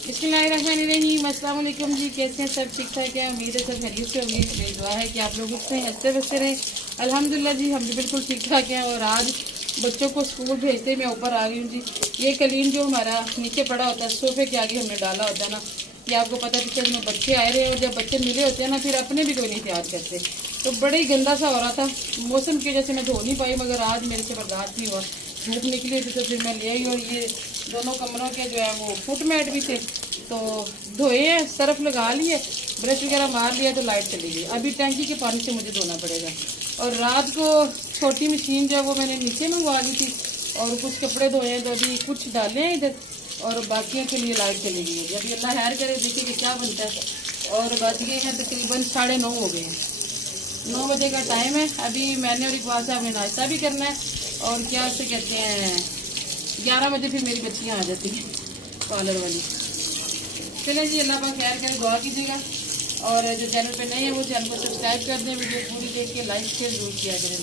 बिस्मिल्लाहिर्रहमानिर्रहीम। अस्सलाम वालेकुम जी, कैसे हैं सब? ठीक ठाक है, उम्मीद है सब खैरियत से होंगे। मेरी दुआ है कि आप लोग उससे हंसते बसते रहें। अल्हम्दुलिल्लाह जी, हम भी बिल्कुल ठीक ठाक हैं। और आज बच्चों को स्कूल भेजते मैं ऊपर आ गई हूँ जी। ये कलीन जो हमारा नीचे पड़ा होता है, सोफे के आगे हमने डाला होता है ना, ये आपको पता है पिछले में बच्चे आए रहे, और जब बच्चे मिले होते हैं ना, फिर अपने भी कोई नहीं याद करते। तो बड़े ही गंदा सा हो रहा था, मौसम की वजह से मैं धो नहीं पाई, मगर आज मेरे से बर्दाश्त नहीं हुआ। धूप निकली थी तो फिर मैं ले आई। और ये दोनों कमरों के जो है वो फुट मैट भी थे, तो धोए हैं, सर्फ लगा लिए, ब्रश वगैरह मार लिया, तो लाइट चली गई। अभी टैंकी के पानी से मुझे धोना पड़ेगा। और रात को छोटी मशीन जो है वो मैंने नीचे मंगवा ली थी, और कुछ कपड़े धोए हैं, तो अभी कुछ डाले हैं इधर, और बाकियों के लिए लाइट चली गई है। अभी अल्लाह खैर करे, देखिए कि क्या बनता है। और बज गए हैं तकरीबन 9:30 हो गए हैं, 9 बजे का टाइम है। अभी मैंने और इकबाल साहब ने नाश्ता भी करना है, और क्या उसे कहते हैं 11 बजे फिर मेरी बच्चियाँ आ जाती हैं पार्लर वाली। चलें जी, अल्लाह पाक खैर करे, दुआ कीजिएगा। और जो चैनल पे नए हैं वो चैनल को सब्सक्राइब कर दें, वीडियो पूरी देख के लाइक शेयर जरूर किया करें।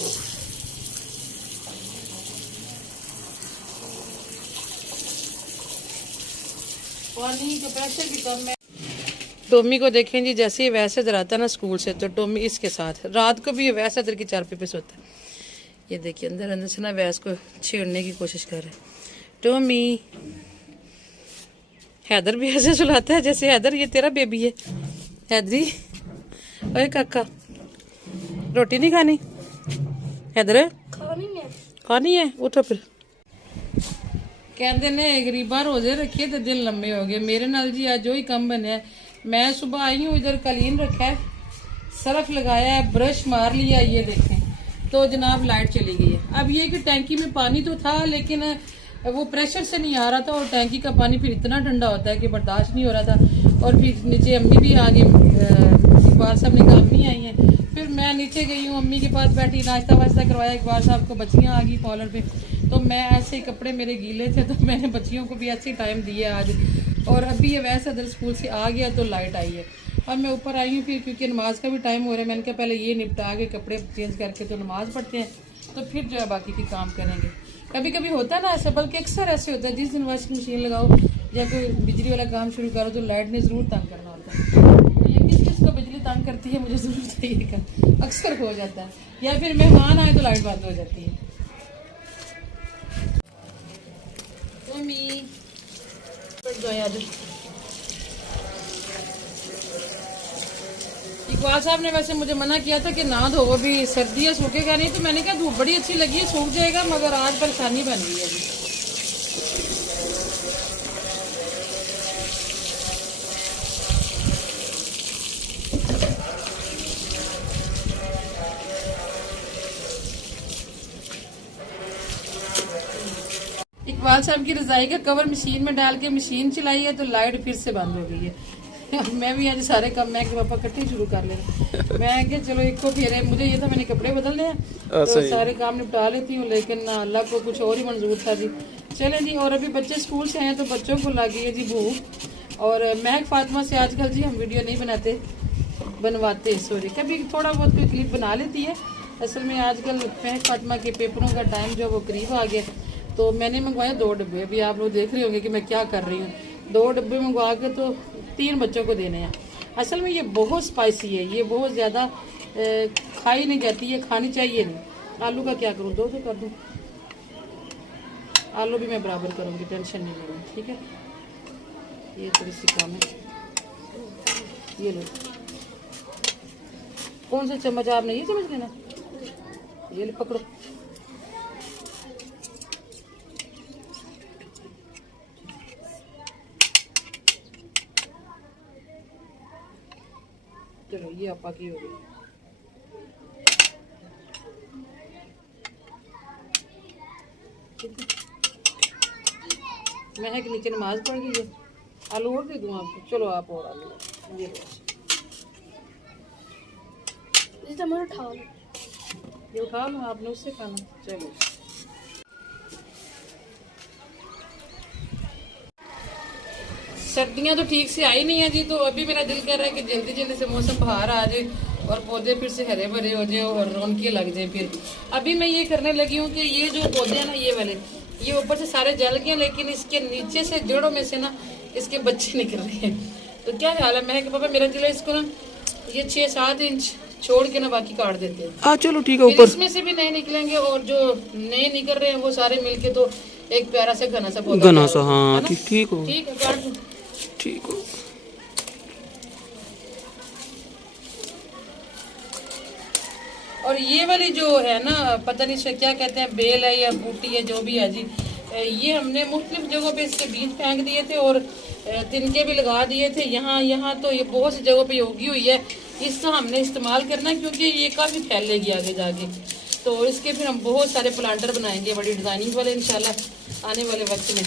पानी का प्रेशर भी कम है। टोमी को देखें जी, जैसे ही वैसे इधर आता है ना स्कूल से, तो टोमी इसके साथ रात को भी वैसे इधर की चारपी पे सोता है। ये देखिए अंदर अंदर से ना वैस को छेड़ने की कोशिश कर रहे हैं। टोमी हैदर भी ऐसे सुलाता है जैसे हैदर ये तेरा बेबी है। हैदरी, ओए काका, रोटी नहीं खानी? हैदर खानी है, उठो फिर। कहते ने गरीबा रोजे रखिए तो दिन लंबे हो गए। मेरे नाल जी आज जो ही कम बनया, मैं सुबह आई हूँ, इधर कलीन रखा है, सर्फ लगाया है, ब्रश मार लिया, ये देखें तो जनाब लाइट चली गई है। अब ये कि टैंकी में पानी तो था, लेकिन वो प्रेशर से नहीं आ रहा था, और टैंकी का पानी फिर इतना ठंडा होता है कि बर्दाश्त नहीं हो रहा था। और फिर नीचे अम्मी भी आ गई, इकबाल साहब ने कहा अम्मी आई हैं। फिर मैं नीचे गई हूँ, अम्मी के पास बैठी, नाश्ता वास्ता करवाया इकबाल साहब को, बच्चियाँ आ गई पार्लर पे। तो मैं ऐसे ही, कपड़े मेरे गीले थे, तो मैंने बच्चियों को भी ऐसे ही टाइम दिया आज। और अभी ये वैसे अदर स्कूल से आ गया तो लाइट आई है। और मैं ऊपर आई हूँ फिर, क्योंकि नमाज का भी टाइम हो रहा है। मैंने कहा पहले ये निपटा के कपड़े चेंज करके तो नमाज पढ़ते हैं, तो फिर जो है बाकी की काम करेंगे। कभी कभी होता है ना ऐसा, बल्कि अक्सर ऐसे होता है, जिस दिन वॉशिंग मशीन लगाओ या कोई बिजली वाला काम शुरू करो तो लाइट ने ज़रूर तंग करना होता है। ये किस किस को बिजली तंग करती है मुझे ज़रूर चाहिए, अक्सर हो जाता है। या फिर मेहमान आए तो लाइट बंद हो जाती है। इकबाल साहब ने वैसे मुझे मना किया था कि ना धो, अभी सर्दी है सूखेगा नहीं, तो मैंने कहा धूप बड़ी अच्छी लगी है, सूख जाएगा, मगर आज परेशानी बन गई है जी। इकबाल साहब की रजाई का कवर मशीन में डाल के मशीन चलाई है, तो लाइट फिर से बंद हो गई है। मैं भी आज सारे काम मैं कि पापा इकट्ठे शुरू कर ले। मैं कि चलो एक को फेरे, मुझे ये था मैंने कपड़े बदलने हैं, तो सारे काम निपटा लेती हूँ, लेकिन अल्लाह को कुछ और ही मंजूर था जी। चलें जी, और अभी बच्चे स्कूल से आए तो बच्चों को लगी है जी भूख। और महक फातिमा से आजकल जी हम वीडियो नहीं बनवाते, सॉरी, कभी थोड़ा बहुत कोई क्लिप बना लेती है। असल में आजकल महक फातिमा के पेपरों का टाइम जो वो करीब आ गया, तो मैंने मंगवाया 2 डब्बे। अभी आप लोग देख रहे होंगे कि मैं क्या कर रही हूँ। 2 डब्बे मंगवा के तो 3 बच्चों को देने हैं। असल में ये बहुत स्पाइसी है, ये बहुत ज़्यादा खाई नहीं जाती, ये खानी चाहिए नहीं। आलू का क्या करूँ, 2 तो कर दूँ। आलू भी मैं बराबर करूँगी, टेंशन नहीं लेना, ठीक है। ये थोड़ी सी कम है, ये लो। कौन सा चम्मच आपने, ये चम्मच लेना, ये ले पकड़ो। चलो ये आपा की हो गई। मैं है कि नीचे नमाज पढ़ गई है। आलू और दे दूँ आपको? चलो आप और आलू ये उठा लो, आपने उससे खाना। चलो सर्दियाँ तो ठीक से आई नहीं है जी, तो अभी मेरा दिल कर रहा है कि जल्दी जल्दी से मौसम बाहर आ जाए और पौधे फिर से हरे भरे हो जाए और रौनकी लग जाए। फिर अभी मैं ये करने लगी हूँ कि ये जो पौधे हैं ना, ये वाले, ये ऊपर से सारे जल गए, लेकिन इसके नीचे से जड़ों में से ना इसके बच्चे निकल रहे हैं। तो क्या ख्याल है, मैं कि पापा मेरा दिल है इसको ना ये 6-7 इंच छोड़ के ना बाकी काट देते हैं। हाँ चलो ठीक है। फिर ऊपर इसमें से भी नए निकलेंगे और जो नए निकल रहे हैं वो सारे मिलके तो एक प्यारा सा घना सा पौधा घना सा, तैयार होगा, हाँ है ना? ठीक हो, ठीक है, काट दो। ठीक हो। और ये वाली जो है ना, पता नहीं इसे क्या कहते हैं, बेल है या बूटी है, जो भी है जी, ये हमने मुख्तलिफ जगहों पे इसके बीज फेंक दिए थे और तिनके भी लगा दिए थे। यहाँ तो ये बहुत सी जगहों पे उगी हुई है। इसका हमने इस्तेमाल करना है क्योंकि ये काफ़ी फैलेगी आगे जाके। तो इसके फिर हम बहुत सारे प्लांटर बनाएंगे बड़ी डिज़ाइनिंग वाले इंशाल्लाह आने वाले वक्त में।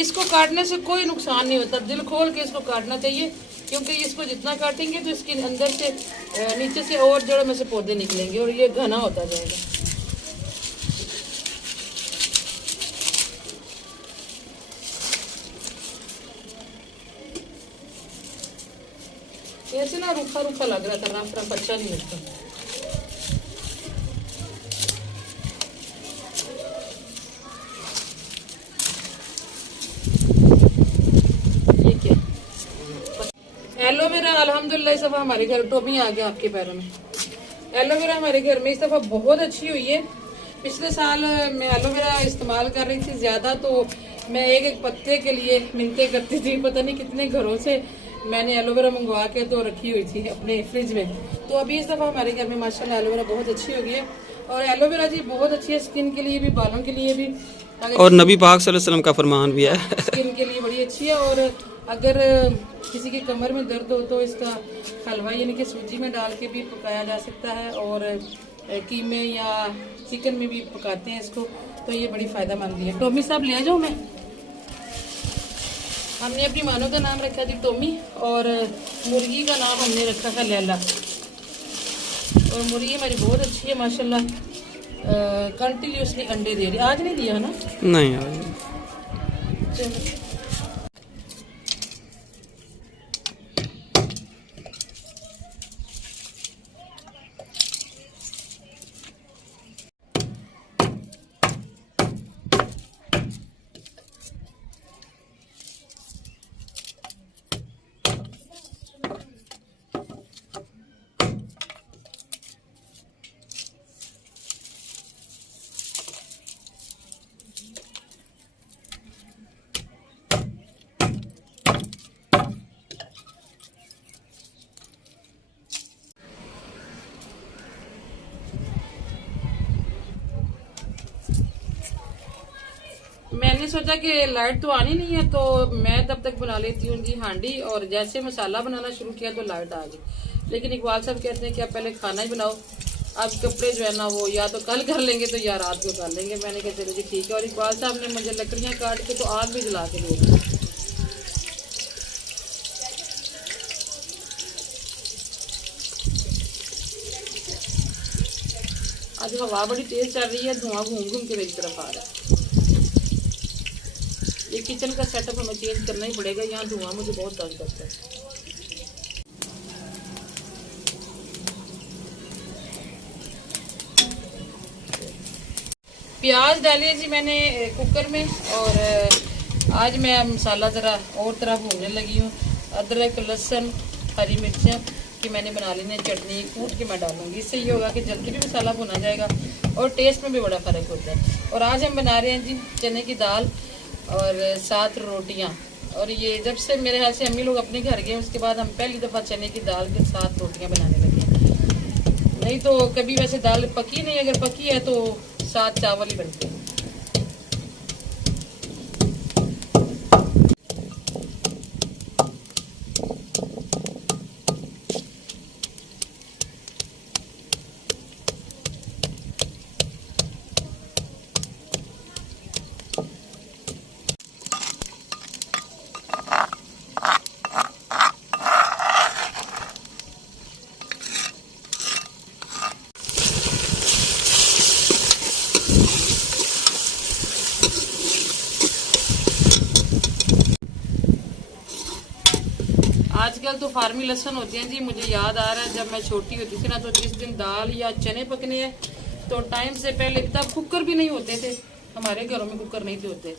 इसको काटने से कोई नुकसान नहीं होता, दिल खोल के इसको काटना चाहिए क्योंकि इसको जितना काटेंगे तो इसके अंदर से नीचे से और जड़ों में से पौधे निकलेंगे और ये घना होता जाएगा। ऐसे ना रूखा रूखा लग रहा था, रफ रफ अच्छा नहीं लगता। ये क्या एलोवेरा, अल्हम्दुलिल्लाह इस दफ़ा हमारे घर टोपी आ गया आपके पैरों में। एलोवेरा हमारे घर में इस दफ़ा बहुत अच्छी हुई है। पिछले साल मैं एलोवेरा इस्तेमाल कर रही थी ज़्यादा, तो मैं एक एक पत्ते के लिए मिन्नतें करती थी। पता नहीं कितने घरों से मैंने एलोवेरा मंगवा के तो रखी हुई थी अपने फ्रिज में। तो अभी इस दफ़ा हमारे घर में माशाल्लाह एलोवेरा बहुत अच्छी हो गई है। और एलोवेरा जी बहुत अच्छी है स्किन के लिए भी, बालों के लिए भी, और नबी पाक सल्लल्लाहु अलैहि वसल्लम का फरमान भी है, स्किन के लिए बड़ी अच्छी है। और अगर किसी की कमर में दर्द हो तो इसका हलवा यानी कि सूजी में डाल के भी पकाया जा सकता है और कीमे या चिकन में भी पकाते हैं इसको, तो ये बड़ी फ़ायदेमंद है। टॉमी साहब ले आ जाओ। मैं हमने अपनी मानो का नाम रखा थी टॉमी और मुर्गी का नाम हमने रखा था लैला। और मुर्गी हमारी बहुत अच्छी है माशाल्लाह, कंटिन्यूसली अंडे दे रही। आज नहीं दिया ना? नहीं आज। चलो मैंने सोचा कि लाइट तो आनी नहीं है, तो मैं तब तक बना लेती हूँ जी हांडी। और जैसे मसाला बनाना शुरू किया तो लाइट आ गई। लेकिन इकबाल साहब कहते हैं कि आप पहले खाना ही बनाओ, अब कपड़े जो है ना वो या तो कल कर लेंगे तो या रात को कर लेंगे। मैंने कहा चलो जी ठीक है। और इकबाल साहब ने मुझे लकड़ियाँ काट के तो आग भी जला के दी। आज हवा बड़ी तेज चल रही है, धुआं घूम घूम के मेरी तरफ आ रहा है। ये किचन का सेटअप हमें चेंज करना ही पड़ेगा, यहाँ धुआं मुझे बहुत तंग करता है। प्याज डालिए जी मैंने कुकर में। और आज मैं मसाला ज़रा और तरह भूनने लगी हूँ। अदरक, लहसुन, हरी मिर्चें की मैंने बना ली है चटनी, कूट के मैं डालूंगी। इससे ये होगा कि जल्दी भी मसाला भुना जाएगा और टेस्ट में भी बड़ा फ़र्क होता है। और आज हम बना रहे हैं जी चने की दाल और 7 रोटियां। और ये जब से मेरे ख्याल से अम्मी लोग अपने घर गए उसके बाद हम पहली दफ़ा चने की दाल के 7 रोटियां बनाने लगे हैं। नहीं तो कभी वैसे दाल पकी नहीं, अगर पकी है तो 7 चावल ही बनते हैं। आजकल तो फार्मी लहसुन होते हैं जी। मुझे याद आ रहा है जब मैं छोटी होती थी ना, तो जिस दिन दाल या चने पकने हैं तो टाइम से पहले, तब कुकर भी नहीं होते थे हमारे घरों में, कुकर नहीं थे होते,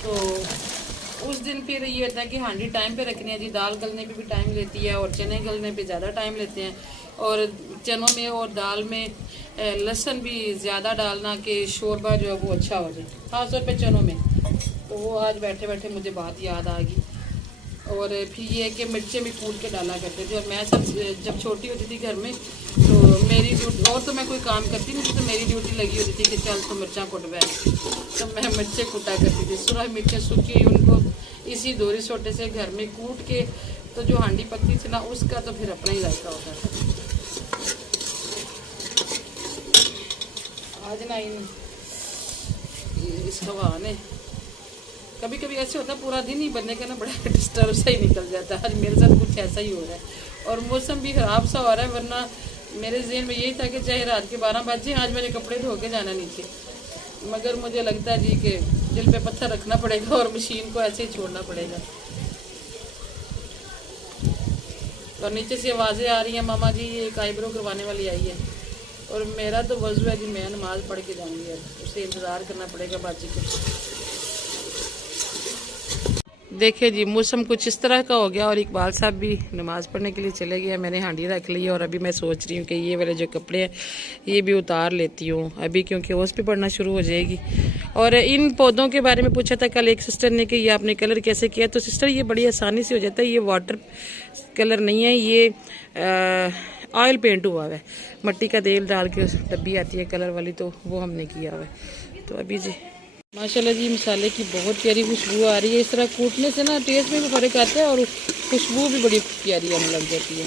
तो उस दिन फिर ये होता है कि हांडी टाइम पे रखनी है जी। दाल गलने पे भी टाइम लेती है और चने गलने पे ज़्यादा टाइम लेते हैं। और चनों में और दाल में लहसुन भी ज़्यादा डालना कि शोरबा जो है वो अच्छा हो जाए, खासतौर पे चनों में। तो वो आज बैठे बैठे मुझे बात याद आ गई। और फिर ये है कि मिर्चें भी कूट के डाला करते थे। और मैं जब छोटी होती थी घर में, तो मेरी ड्यूटी, और तो मैं कोई काम करती नहीं थी, तो मेरी ड्यूटी लगी होती थी कि चल तो मिर्चा कुट बैठ। तो मैं मिर्चें कूटा करती थी। सुरह मिर्चें सूखी उनको इसी दोरी सोटे से घर में कूट के, तो जो हांडी पकती थी ना उसका तो फिर अपना ही जायका होता था। आज ना इस हवा ने कभी कभी ऐसे होता है पूरा दिन ही बनने का ना बड़ा डिस्टर्ब सा ही निकल जाता है। आज मेरे साथ कुछ ऐसा ही हो रहा है। और मौसम भी खराब सा हो रहा है, वरना मेरे ज़हन में यही था कि चाहे रात के 12 बजे आज मैंने कपड़े धो के जाना नीचे, मगर मुझे लगता है जी कि दिल पे पत्थर रखना पड़ेगा और मशीन को ऐसे ही छोड़ना पड़ेगा। और नीचे से आवाज़ें आ रही हैं, मामा जी एक आईब्रो करवाने वाली आई है। और मेरा तो वजू है जी, मैं नमाज़ पढ़ के जाऊँगी, उसे इंतज़ार करना पड़ेगा बाजी को। देखिए जी मौसम कुछ इस तरह का हो गया और इकबाल साहब भी नमाज़ पढ़ने के लिए चले गए। मैंने हांडी रख ली है और अभी मैं सोच रही हूँ कि ये वाले जो कपड़े हैं ये भी उतार लेती हूँ अभी, क्योंकि ओस भी पढ़ना शुरू हो जाएगी। और इन पौधों के बारे में पूछा था कल एक सिस्टर ने कि ये आपने कलर कैसे किया, तो सिस्टर ये बड़ी आसानी से हो जाता है। ये वाटर कलर नहीं है, ये ऑयल पेंट हुआ हुआ है। मिट्टी का तेल डाल के डब्बी आती है कलर वाली, तो वो हमने किया हुआ है। तो अभी जी माशाल्लाह जी मसाले की बहुत प्यारी खुशबू आ रही है। इस तरह कूटने से ना टेस्ट में भी फ़र्क आता है और खुशबू भी बड़ी प्यारी आने लग जाती है।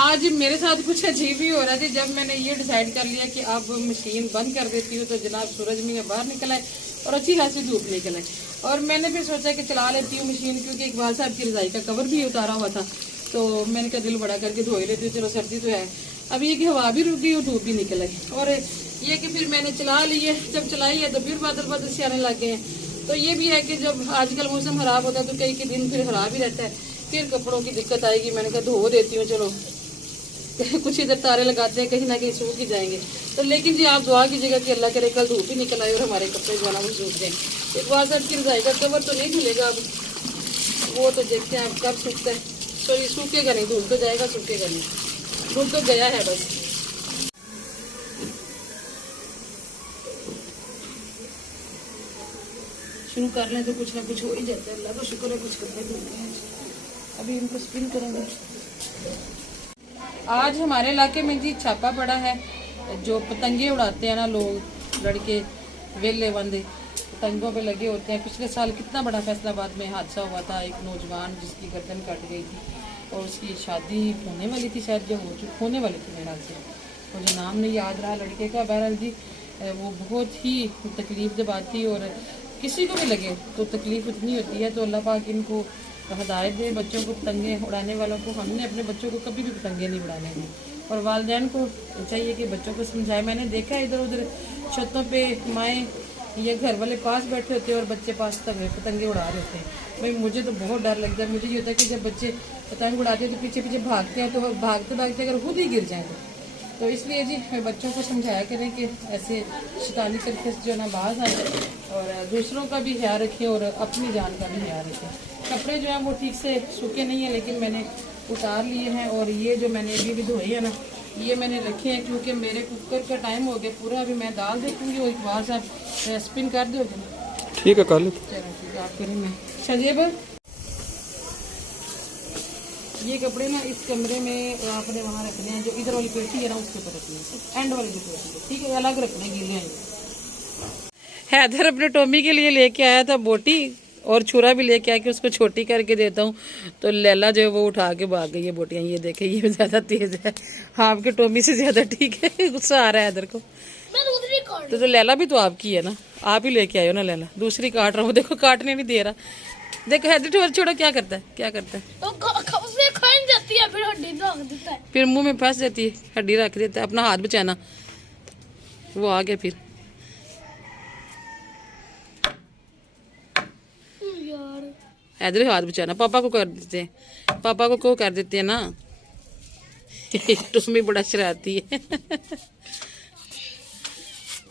आज मेरे साथ कुछ अजीब ही हो रहा था। जब मैंने ये डिसाइड कर लिया कि अब मशीन बंद कर देती हूँ, तो जनाब सूरज में बाहर निकल आए और अच्छी खासी धूप निकल आई। और मैंने फिर सोचा कि चला लेती हूँ मशीन, क्योंकि इकबाल साहब की रज़ाई का कवर भी उतारा हुआ था। तो मैंने कहा दिल बड़ा करके धो ही लेती हूँ, चलो सर्दी तो है। अब ये कि हवा भी रुक गई और धूप भी निकल आई। और ये कि फिर मैंने चला ली है, जब चलाई है तो फिर बादल बादल से आने लग गए हैं। तो ये भी है कि जब आजकल मौसम खराब होता है तो कई के दिन फिर खराब ही रहता है, फिर कपड़ों की दिक्कत आएगी। मैंने कहा धो देती हूँ, चलो कुछ इधर तारे लगाते हैं, कहीं ना कहीं सूख ही जाएंगे। तो लेकिन जी आप दुआ कीजिएगा कि अल्लाह करे कल धूप ही निकल आए और हमारे कपड़े जो है ना वो सूख जाए। एक बार साहब की रज़ाई का कवर तो नहीं मिलेगा अब, वो तो देखते हैं अब कब सूखता है। तो ये सूखेगा नहीं, धुल तो जाएगा, सूखेगा नहीं, धुल तो गया है बस। शुरू कर लें तो कुछ ना कुछ हो ही जाता है। अल्लाह का शुक्र है कुछ कपड़े धुल गए हैं। अभी इनको स्पिन करेंगे। आज हमारे इलाके में जी छापा पड़ा है। जो पतंगे उड़ाते हैं ना लोग, लड़के वेले बंदे पतंगों पे लगे होते हैं। पिछले साल कितना बड़ा फैसलाबाद में हादसा हुआ था, एक नौजवान जिसकी गर्दन कट गई थी और उसकी शादी होने वाली थी, शायद जो होने वाली थी मेरे ख्याल से, मुझे नाम नहीं याद रहा लड़के का। बहरहाल जी वो बहुत ही तकलीफ दे बात थी और किसी को भी लगे तो तकलीफ इतनी होती है। तो अल्लाह पाक इनको हदायत दे बच्चों को पतंगे उड़ाने वालों को। हमने अपने बच्चों को कभी भी पतंगे नहीं उड़ाने दी और वालिदैन को चाहिए कि बच्चों को समझाए। मैंने देखा है इधर उधर छतों पे माएँ ये घर वाले पास बैठे होते हैं और बच्चे पास तक पतंगे उड़ा रहे होते हैं। भाई मुझे तो बहुत डर लगता है। मुझे ये होता है कि जब बच्चे पतंग उड़ाते हैं तो पीछे पीछे भागते हैं, तो भागते भागते अगर खुद ही गिर जाएँ तो इसलिए जी बच्चों को समझाया करें कि ऐसे शैतानी तरीके से जो ना बाज आए और दूसरों का भी ख्याल रखें और अपनी जान का भी ख्याल रखें। कपड़े जो हैं वो ठीक से सूखे नहीं हैं, लेकिन मैंने उतार लिए हैं। और ये जो मैंने अभी भी धोए हैं ना, ये मैंने रखे हैं क्योंकि मेरे कुकर का टाइम हो गया पूरा। अभी मैं दाल देखूँगी और इकबाल साहब स्पिन कर दोगे? ठीक है कर लो। चलो ठीक है, आप करें। मैं शजेब ये कपड़े ना इस कमरे में आपने वहाँ रखने हैं, जो इधर वाली पेटी है ना उसके ऊपर रखनी है, एंड वाली जो पेटी है, ठीक है, अलग रखना है, गीले हैं। हैदर अपने टॉमी के लिए लेके आया था बोटी और छुरा भी लेके आया कि उसको छोटी करके देता हूँ। तो लैला जो है वो उठा के भाग गई है बोटियाँ। ये देखे ये ज़्यादा तेज है, हाँ आपके टॉमी से ज़्यादा ठीक है। गुस्सा आ रहा है हैदर को। तो लैला भी तो आपकी है ना, आप ही लेके आए हो ना लैला। दूसरी काट रहा हूँ, देखो काटने नहीं दे रहा। देखो हैदर छोड़ा क्या करता है, क्या करता है, खाई जाती है, फिर हड्डी रख देता है, फिर मुंह में फंस जाती है, हड्डी रख देता है। अपना हाथ बचाना। वो आ गया फिर यार। हैदर हाथ बचाना, पापा को कर देते हैं, पापा को कर देते हैं ना। टॉमी बड़ा शरारती है।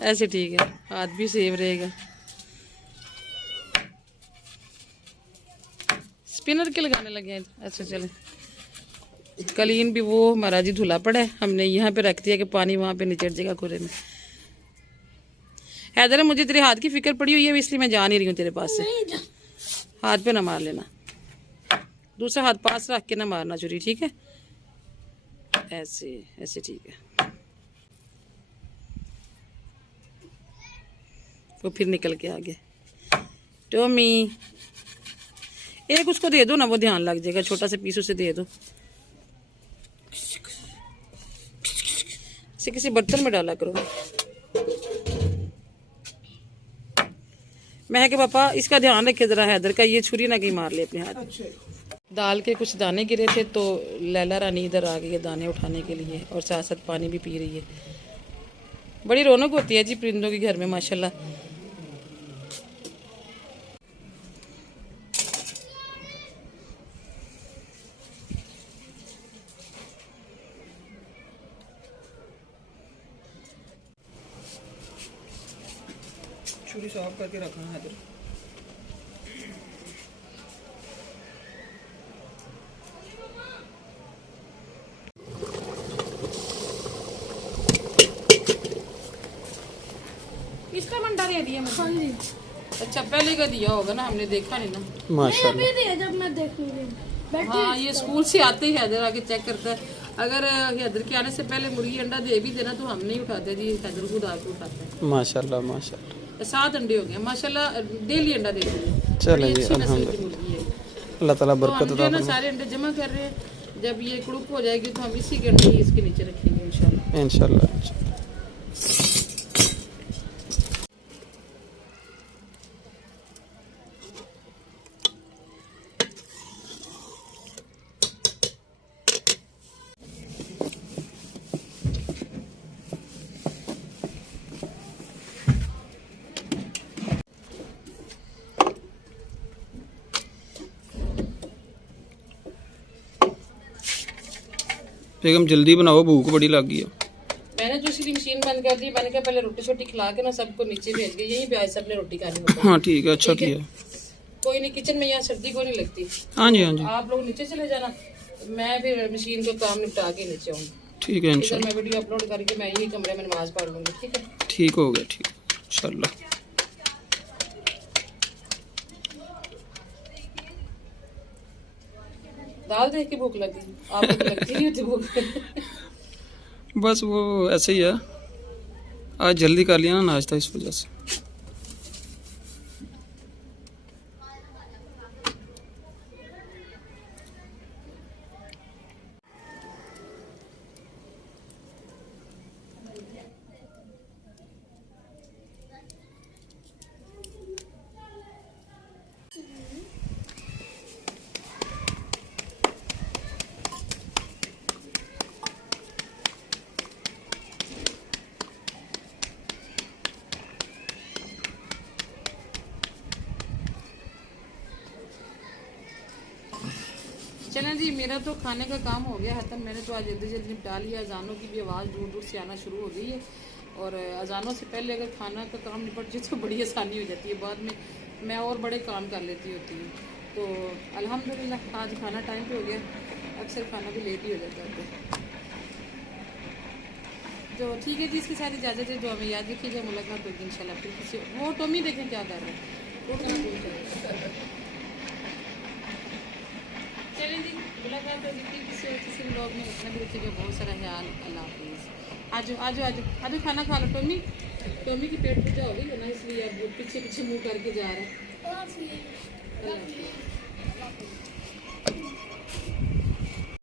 ऐसे ठीक है, हाथ भी सेव रहेगा। स्पिनर के लगाने लगे हैं। अच्छा चले। कलीन भी वो हमारा जी धुला पड़ा है, हमने यहाँ पे रख दिया कि पानी वहाँ पे निचट जाएगा खुरे में। हैदर मुझे तेरे हाथ की फिक्र पड़ी हुई है, इसलिए मैं जा नहीं रही हूँ तेरे पास से। हाथ पे ना मार लेना, दूसरा हाथ पास रख के ना मारना चुरी, ठीक है? ऐसे ऐसे, ठीक है। वो फिर निकल के आ गए। टॉमी एक उसको दे दो ना, वो ध्यान लग जाएगा, छोटा सा पीस उसे दे दो। इसे किसी बर्तन में डाला करो। मैं कि पापा इसका ध्यान रखे जरा, हैदर का, ये छुरी ना कहीं मार ले अपने हाथ। दाल के कुछ दाने गिरे थे तो लैला रानी इधर आ गई है दाने उठाने के लिए, और साथ साथ पानी भी पी रही है। बड़ी रौनक होती है जी परिंदों के घर में माशाल्लाह। छुरी साफ करके रखना है इधर। इसका मंडा दे दिया मुझे। हाँ जी। अच्छा पहले का दिया होगा ना, हमने देखा नहीं ना। नहीं अभी दिया जब मैं देख रही थी। हाँ ये स्कूल से आते ही हैदर आके चेक करता है। अगर हैदर के आने से पहले मुर्गी अंडा दे भी देना तो हम नहीं उठाते जी, हैदर खुद आके उठाते हैं। माशाल्लाह माशाल्लाह। 7 अंडे हो गए माशाल्लाह, डेली अंडा देते हैं। चले जी, अच्छी नस्ल की अल्हम्दुलिल्लाह। मुर्गी है। अल्लाह ताला तो बरकत हम अता जो ना फरमाए सारे अंडे जमा कर रहे हैं, जब ये कुड़ुक हो जाएगी तो हम इसी के अंडे ही इसके नीचे रखेंगे इंशाल्लाह। इंशाल्लाह। बेगम जल्दी बनाओ, भूख बड़ी लग गई है। मैंने जो इसकी मशीन बंद कर दी, मैंने कहा पहले रोटी छोटी खिला के ना सबको नीचे भेज गई, यहीं पे आए सबने रोटी खानी होती है। हाँ ठीक है, अच्छा किया। कोई नहीं, किचन में यहाँ सर्दी को नहीं लगती। हाँ जी हाँ जी, आप लोग नीचे चले जाना, मैं फिर मशीन का काम निपटा के नीचे आऊँगी। ठीक है इधर इंशाल्लाह। मैं वीडियो अपलोड करके मैं यही कमरे में नमाज पढ़ लूँगी, ठीक है? ठीक हो गया, ठीक इंशाल्लाह। दाल देख के भूख लगी, आपको तो लगती नहीं होती भूख। बस वो ऐसे ही है, आज जल्दी कर लिया ना नाश्ता, इस वजह से। चलें जी, मेरा तो खाने का काम हो गया खत्म। मैंने तो आज जल्दी जल्दी निपटा लिया। अजानों की भी आवाज़ दूर दूर से आना शुरू हो गई है, और अजानों से पहले अगर खाना का काम निपट जाए तो बड़ी आसानी हो जाती है, बाद में मैं और बड़े काम कर लेती होती हूँ। तो अल्हम्दुलिल्लाह आज खाना टाइम पे हो गया, अक्सर खाना भी लेट ही हो जाता है। तो ठीक है जी, इसके साथ इजाज़त है। जो हमें याद रखिएगा, मुलाकात होगी इंशाल्लाह फिर किसी। वो टॉमी देखें क्या कर रहे हैं। चलें जी, मुलाकात होगी फिर किसी ब्लॉग में। अपना भी रखिएगा बहुत सारा ख्याल। अल्लाह हाफिज़। आजो आजो आजो आजो, खाना खा लो। टॉमी टॉमी की पेट पूजा हो गई है ना, इसलिए अब वो पीछे पीछे मुँह करके जा रहा है। अल्लाह हाफिज़।